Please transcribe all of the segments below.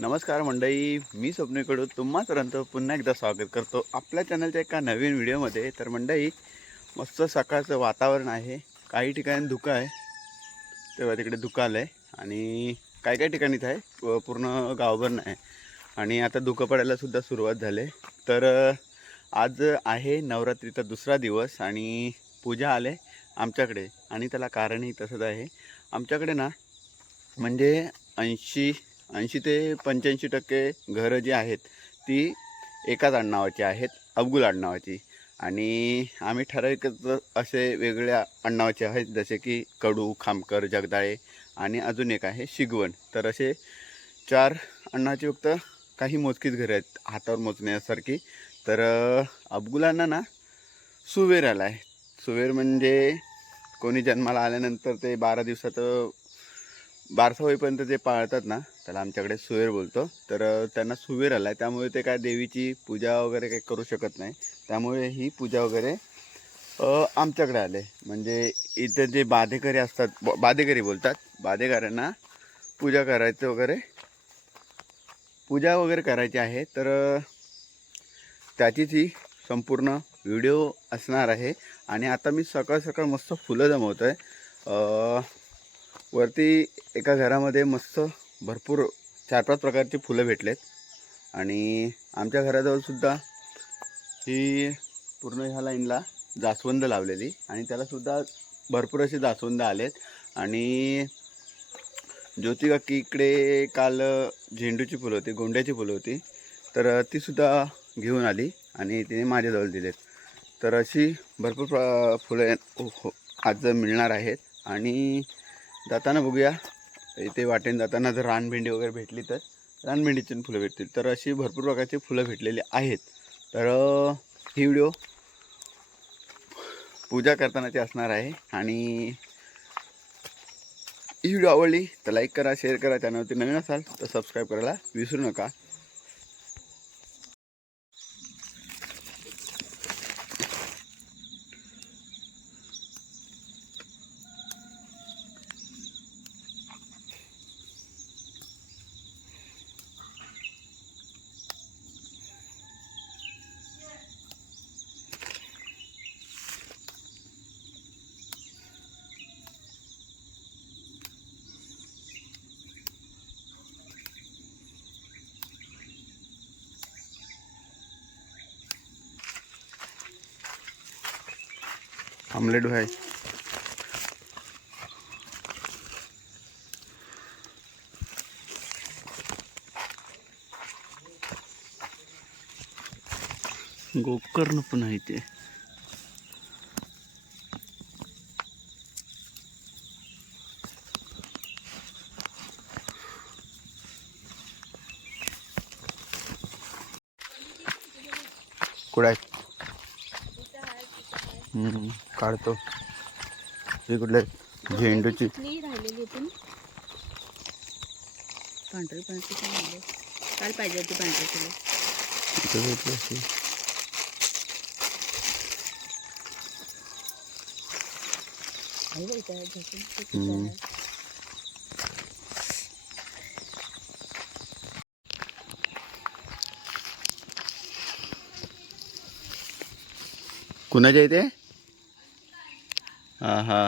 नमस्कार मंडळी मी स्वप्नेकडून तुम्हा सर्वांचं पुन्हा एकदा स्वागत करतो आपल्या चॅनलच्या एका नवीन व्हिडिओमध्ये. तर मंडळी मस्त सकाळचं वातावरण आहे. काही ठिकाणी धुकं आहे तेव्हा तिकडे धुकं आलं आहे आणि काही काही ठिकाणीच आहे पूर्ण गावभर नाही. आणि आता धुकं पडायलासुद्धा सुरुवात झाली. तर आज आहे नवरात्रीचा दुसरा दिवस आणि पूजा आले आमच्याकडे. आणि त्याला कारणही तसंच आहे. आमच्याकडे ना म्हणजे ऐंशी ऐंशी ते पंच्याऐंशी टक्के घरं जी आहेत ती एकाच आडनावाची आहेत अवगुल आडनावाची. आणि आम्ही ठराविकच असे वेगळ्या आडनावाचे आहेत जसे की कडू खामकर जगदाळे आणि अजून एक आहे शिगवण. तर असे चार अण्णाचे फक्त काही मोजकीच घरं आहेत हातावर मोजण्यासारखी. तर अब्गुलांना ना सुवेर आला आहे. सुवेर म्हणजे कोणी जन्माला आल्यानंतर ते बारा दिवसात बारसा होईपर्यंत ते पाळतात ना त्याला आमच्याकडे सुवेर बोलतो. तर त्यांना सुवेर आला आहे त्यामुळे ते काय देवीची पूजा वगैरे काही करू शकत नाही. त्यामुळे ही पूजा वगैरे आमच्याकडे आले. म्हणजे इथे जे बाधेकरी असतात ब- बाधेकरी बोलतात. बाधेकऱ्यांना पूजा करायचं वगैरे पूजा वगैरे करायची आहे. तर त्याचीच ही संपूर्ण व्हिडिओ असणार आहे. आणि आता मी सकाळ सकाळ मस्त फुलं जमवतो आहे वरती एका घरामध्ये मस्त भरपूर चार पाच प्रकारची फुलं भेटलेत. आणि आमच्या घराजवळसुद्धा ही पूर्ण ह्या लाईनला जास्वंद लावलेली. आणि त्यालासुद्धा भरपूर असे जास्वंद आलेत. आणि ज्योतिकाकी इकडे काल झेंडूची फुलं होती गोंड्याची फुलं होती. तर तीसुद्धा घेऊन आली आणि तिने माझ्याजवळ दिलेत. तर अशी भरपूर प्र फुलं हो, हो- आज मिळणार आहेत. आणि जाताना बघूया म्हणजे इथे वाटेन जाताना जर रानभेंडी वगैरे भेटली तर रानभेंडीची पण फुलं भेटतील. तर अशी भरपूर प्रकारची फुलं भेटलेली आहेत. तर ही व्हिडिओ पूजा करतानाची असणार आहे आणि ही व्हिडिओ आवडली तर लाईक करा शेअर करा चॅनलवरती नवीन असाल तर सबस्क्राईब करायला विसरू नका. आमलेट भाई। गोकर्ण पण आहे ते. कुठे आहे? हम्म, काढतो हे कुठले झेंडूची राहिलेली? पांढरी पांढरी काल पाहिजे होती पांढरी फुलं इथं भेटली अशी. आई बाई काय झोपून ते किती हम्म. आहे? कुणाच्या इथे हा हा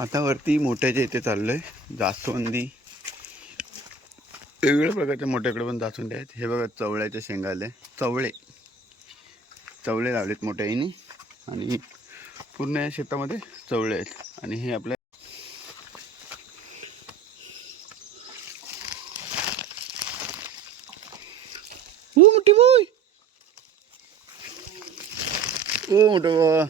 आता वरती मोठ्याच्या इथे चाललोय जास्वंदी. वेगवेगळ्या प्रकारच्या मोठ्याकडे पण जास्वंदी आहेत. हे बघा चवळ्याच्या शेंगा आले चवळे. चवळे लावलेत मोठ्याईने आणि पूर्ण या शेतामध्ये चवळे आहेत. आणि हे आपल्या ओ मोठी बोय ओ मोठं बा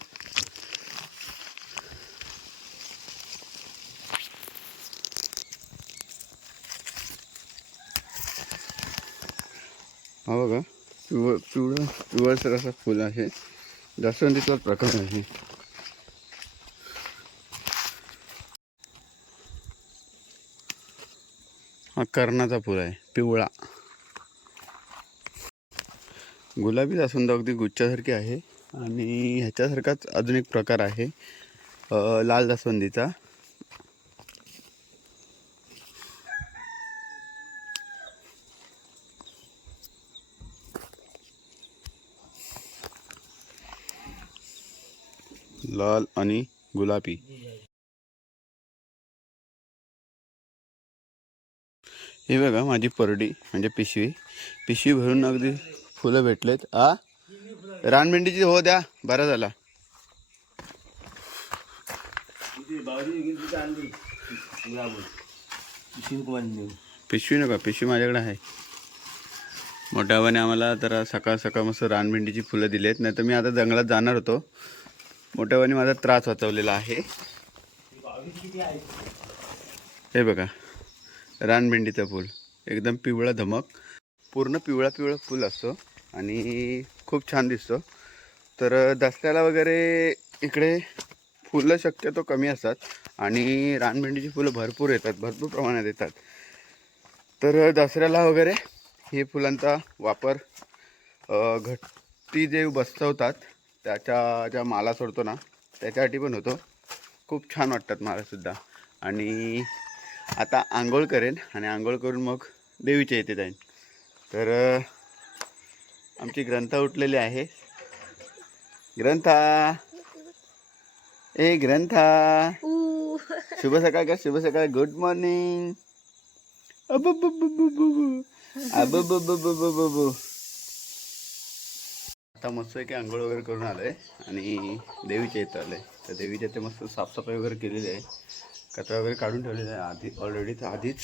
हा बघा पिवळ पिवळं पिवळसर असं फुल आहे जास्वंदीचा प्रकार आहे हा कर्णाचा फुल आहे पिवळा। गुलाबी जास्वंद अगदी गुच्छासारखी आहे. आणि ह्याच्यासारखाच अजून एक प्रकार आहे लाल जास्वंदीचा. लाल आणि गुलाबी. हे बघा माझी परडी म्हणजे पिशवी. पिशवी भरून अगदी फुलं भेटलेत. आ? रानमेंडीची हो द्या बरा झाला. पिशवी नका पिशवी माझ्याकडे आहे. मोठ्या भावाने आम्हाला तर सकाळ सकाळ मस्त रानभेंडीची फुलं दिली आहेत. नाही तर मी आता जंगलात जाणार होतो. मोठ्या भावाने माझा त्रास वाचवलेला आहे. हे बघा रानभेंडीचं फूल. एकदम पिवळा धमक. पूर्ण पिवळा पिवळा फूल असतो. आणि खूप छान दिसतो. तर दसऱ्याला वगैरे इकडे फुलं शक्यतो कमी असतात आणि रानभेंडीची फुलं भरपूर येतात भरपूर प्रमाणात येतात. तर दसऱ्याला वगैरे हे फुलांचा वापर घट्टी जे बसवतात त्याच्या ज्या माला सोडतो ना त्याच्यासाठी पण होतो. खूप छान वाटतात मालासुद्धा आणि आता आंघोळ करेन आणि आंघोळ करून मग देवीच्या येते जाईन. तर आमची ग्रंथा उठलेली आहे. ग्रंथा. ए ग्रंथा. शुभ सकाळ का? शुभ सकाळ. गुड मॉर्निंग आता मस्त की आंघोळ वगैरे करून आलोय आणि देवीच्या इथं आलंय. तर देवीच्या इथे मस्त साफसफाई वगैरे केलेली आहे. कचरा वगैरे काढून ठेवलेला आहे. आधी ऑलरेडी तर आधीच.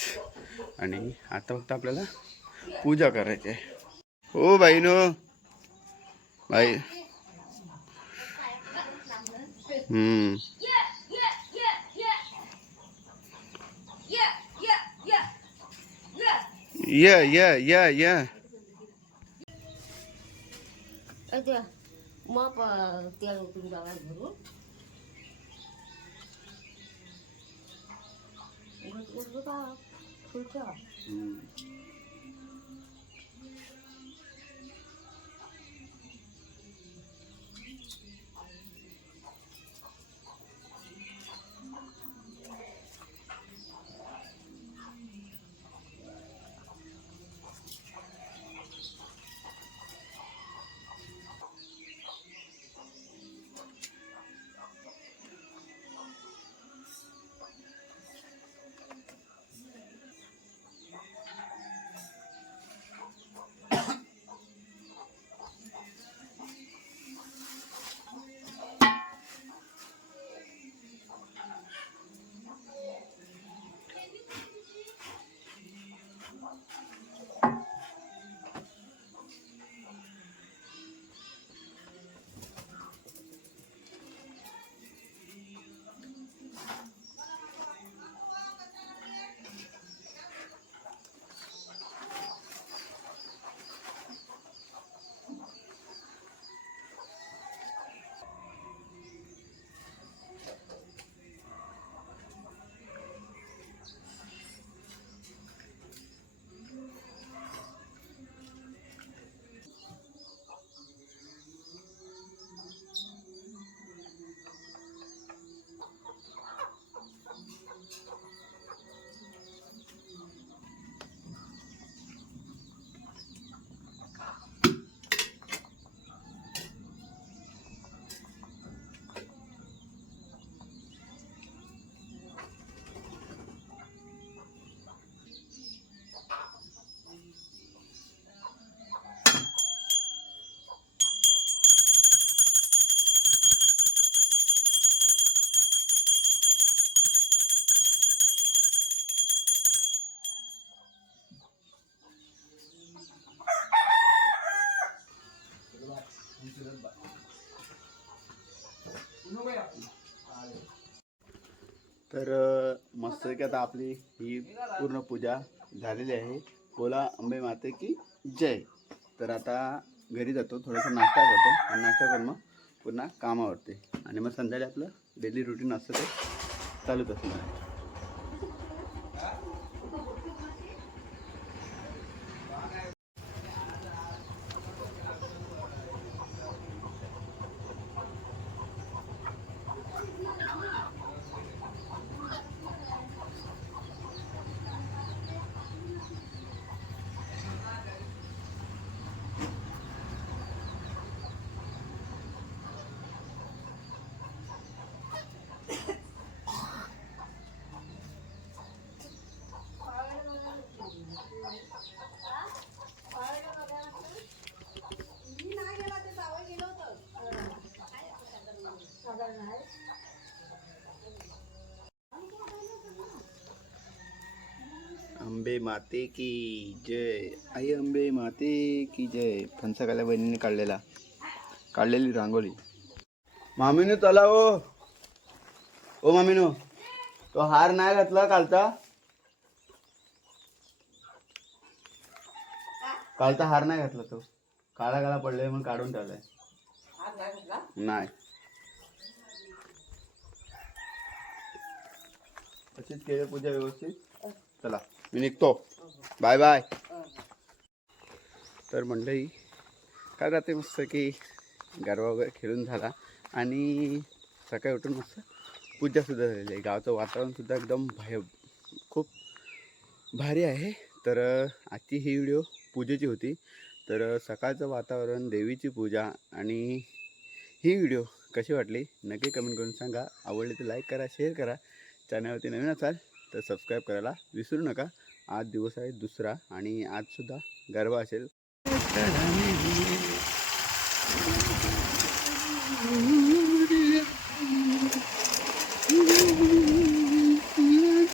आणि आता फक्त आपल्याला पूजा करायची आहे. हो बाईनो बाई हम्म या या या या द्या मग अं, तेल ओतून जावा भरून घट घट घटा फुलच्या तर मस्त की आता आपली ही पूर्ण पूजा झालेली आहे. बोला अंबे माते की जय. तर आता घरी जातो थोडासा नाश्ता करतो. आणि नाश्ता करून मग पुन्हा कामावरती. आणि मग संध्याकाळी आपलं डेली रुटीन असतं ते चालूच असणार आहे. अंबे माते की जय. आई अंबे माते की जय. फणसाकाल्या बहिणीने काढलेला. काढलेली रांगोळी. मामीनो चला ओ. ओ मामीनो तो हार नाही घातला कालचा? कालचा हार नाही घातला तो. काळा काळा पडलाय म्हणून काढून ठेवलाय. नाही. अशीच केली पूजा व्यवस्थित. मी निघतो. Bye bye. तर मंडळी काय राहते मस्त की गरबा वगैरे खेळून झाला आणि सकाळी उठून मस्त पूजासुद्धा झालेली आहे. गावचं वातावरणसुद्धा एकदम भय खूप भारी आहे. तर आजची ही व्हिडिओ पूजेची होती. तर सकाळचं वातावरण देवीची पूजा आणि ही व्हिडिओ कशी वाटली नक्की कमेंट करून सांगा. आवडली तर लाईक करा शेअर करा. चॅनलवरती नवीन असाल तर सबस्क्राईब करायला विसरू नका. आज दिवस आहे दुसरा आणि आजसुद्धा गरबा असेल.